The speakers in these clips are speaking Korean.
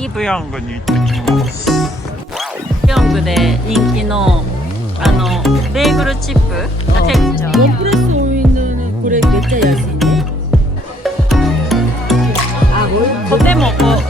いいブヤングに行ってきますピョングで人気のあのベーグルチップが結構 원 플러스 오이는 그래 몇자 야스인데? 아, 뭘? コテもこう、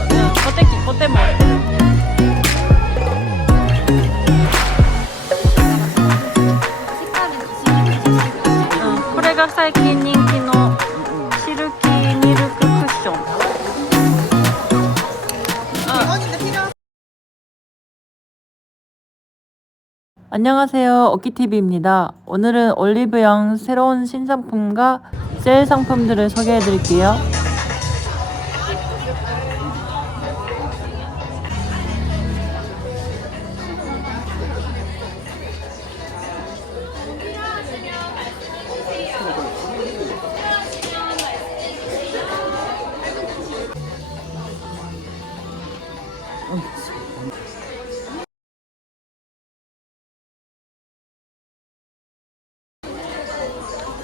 안녕하세요. 오키TV입니다. 오늘은 올리브영 새로운 신상품과 세일 상품들을 소개해 드릴게요.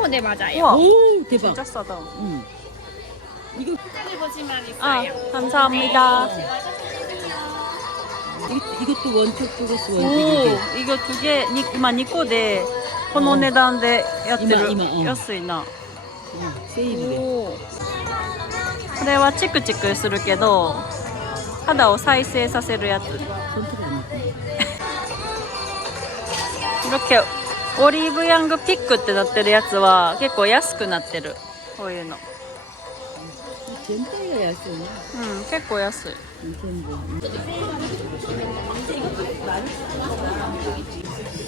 어 네 맞아요. 우와 오, 대박. 진짜 싸다. 응. 이거, 여기 보시면 아 있어요. 감사합니다. 이- 이것도 원 플러스 원. 오 이게. 이거 두 개, 니- 今2個でこの値段でやってる。今今うん安いな。 응, 세일이래. これはチクチクするけど肌を再生させるやつ 컨트롤 안 돼. 이렇게 오리브ヤングピックってなってるやつは結構安くなってるこういうの 젠타이가 야스네. うん結構安い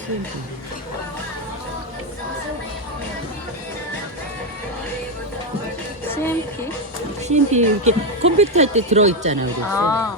젠보. CMP? CMP 이렇게 컴퓨터 할 때 들어있잖아, 우리. 아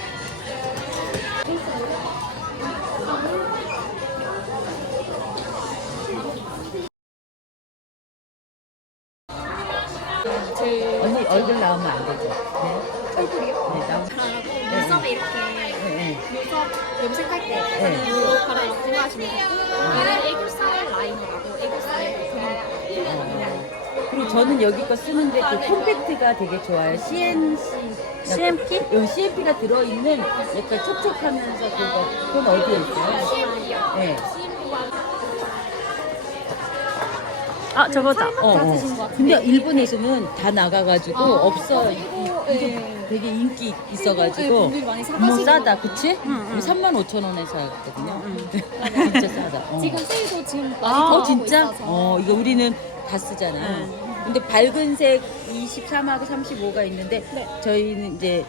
얼굴 나오면 안 되죠? 네. 얼굴이요? 네, 나오. 눈썹에 이렇게 네, 네. 눈썹 염색할 때 네. 이거 바로 생각하시면 되고 얘는 애교살 라이너라고 애교살 그런 그리고 저는 여기 거 쓰는데 그 콤팩트가 되게 좋아요. CNC. CMP? 여기 CMP가 들어있는 약간 촉촉하면서 그거. 그건 어디에 있어요? 네. 아 저거다 어, 어. 근데 일본에서는 다 나가가지고 없어. 이- 이게 되게 인기 있어가지고. 분들이 많이 너무 사가시고 싸다, 그치? 응, 응. 3만 5천 원에 사왔거든요. 응. 진짜 싸다. 어. 지금 세일도 지금 많이 아, 어 진짜? 있어서 어 이거 우리는 다 쓰잖아요. 응. 근데 밝은 색 23하고 35가 있는데 네. 저희는 이제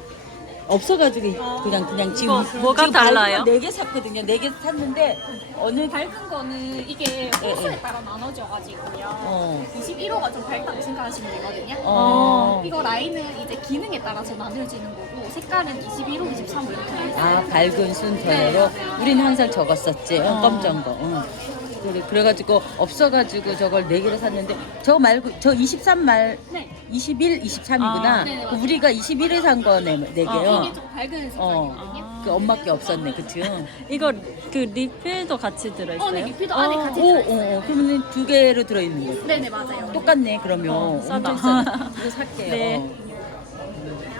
없어가지고 이- 그냥 그냥 지금 이거 뭐가 달라요? 네개 샀거든요. 네 개 샀는데 어느 밝은 거는 이게 호수에 따라 나눠져가지고요. 어. 21호가 좀 밝다고 생각하시면 되거든요. 어. 이거 라인은 이제 기능에 따라서 나눠지는 거고 색깔은 21호, 23호 이렇게. 아 밝은 순톤으로 우리는 항상 저거 썼지. 어, 검정 거. 응. 그래, 그래가지고 없어가지고 저걸 네 개를 샀는데 저 말고 저 23말 네. 21, 23이구나. 아, 네네, 맞아요. 우리가 21을 산 거네 개요. 어. 이게 좀 밝은 어. 색깔이거든요. 그 엄마께 없었네, 그치? 이거 그 리필도 같이 들어있어요? 어, 네, 리필도 안에 같이 오, 오, 오, 그러면 두 개로 들어있는 거죠? 네네 맞아요. 똑같네, 그러면. 어, 싸다. 엄청 싸다. 이거 살게요. 네.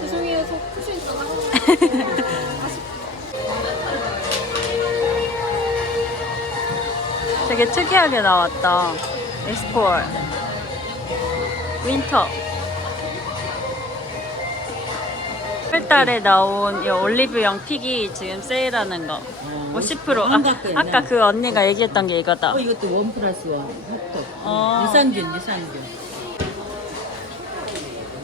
죄송해요. 저 쿠션 있잖아. 되게 특이하게 나왔다. 엑스폴. 윈터. 1달에 나온 이 올리브영 픽이 지금 세일하는 거. 어, 50%. 아, 아까 그 언니가 얘기했던 게 이거다. 어, 이것도 원 플러스 원. 어. 유산균, 유산균.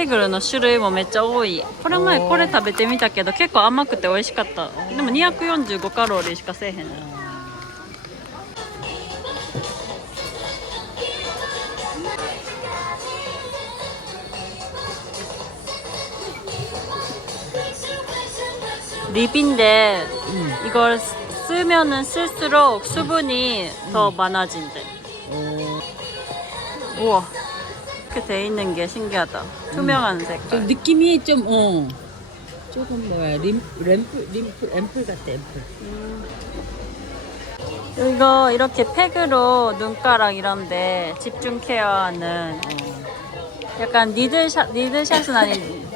ベーグルの種類もめっちゃ多い。これ前これ食べてみたけど結構甘くて美味しかった。でも245カロリーしかせえへんねリピンで、うん、이걸쓰면은쓸수록수분이더많아진 대. 음. 우 와. 이렇게 돼 있는 게 신기하다. 투명한 음. 색. 좀 느낌이 좀 어. 조금 뭐야 림, 램프 림프 앰플 같아 앰플. 음. 이거 이렇게 팩으로 눈가랑 이런데 집중 케어하는 어. 약간 니들샷 니들샷은 아닌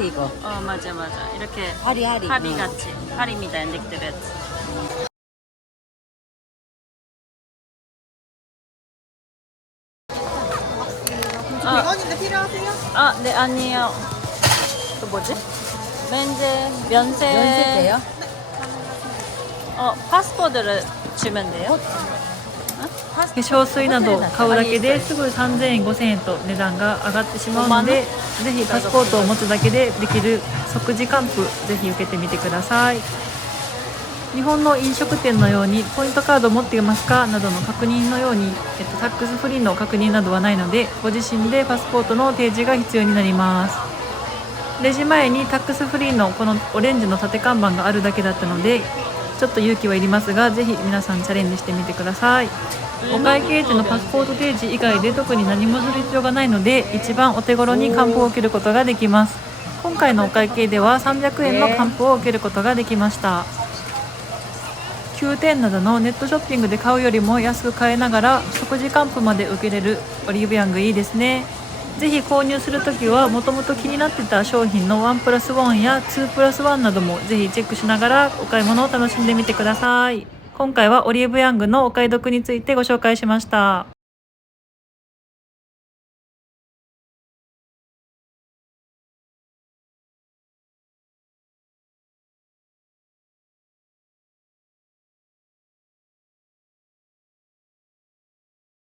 이거. 어 맞아 맞아 이렇게 하리 하리. 파리 어. 같이 파리입니다 엔딕드베트. 아, 네, 아니요. 그 뭐지? 면제, 면세. 연세대요? 어, 파스포드를 주면 돼요? 化粧水など買うだけですぐ3000円5000円と値段が上がってしまうのでぜひパスポートを持つだけでできる即時還付ぜひ受けてみてください 日本の飲食店のようにポイントカード持っていますか？などの確認のように、えっと、タックスフリーの確認などはないのでご自身でパスポートの提示が必要になります。レジ前にタックスフリーのこのオレンジの縦看板があるだけだったのでちょっと勇気はいりますがぜひ皆さんチャレンジしてみてください。お会計時のパスポート提示以外で特に何もする必要がないので一番お手頃に還付を受けることができます。今回のお会計では300円の還付を受けることができました9点などのネットショッピングで買うよりも安く買えながら食事還付まで受けれるオリーブヤングいいですね。ぜひ購入する時はもともと気になってた商品の1プラス1や2プラス1などもぜひチェックしながらお買い物を楽しんでみてください。今回はオリーブヤングのお買い得についてご紹介しました。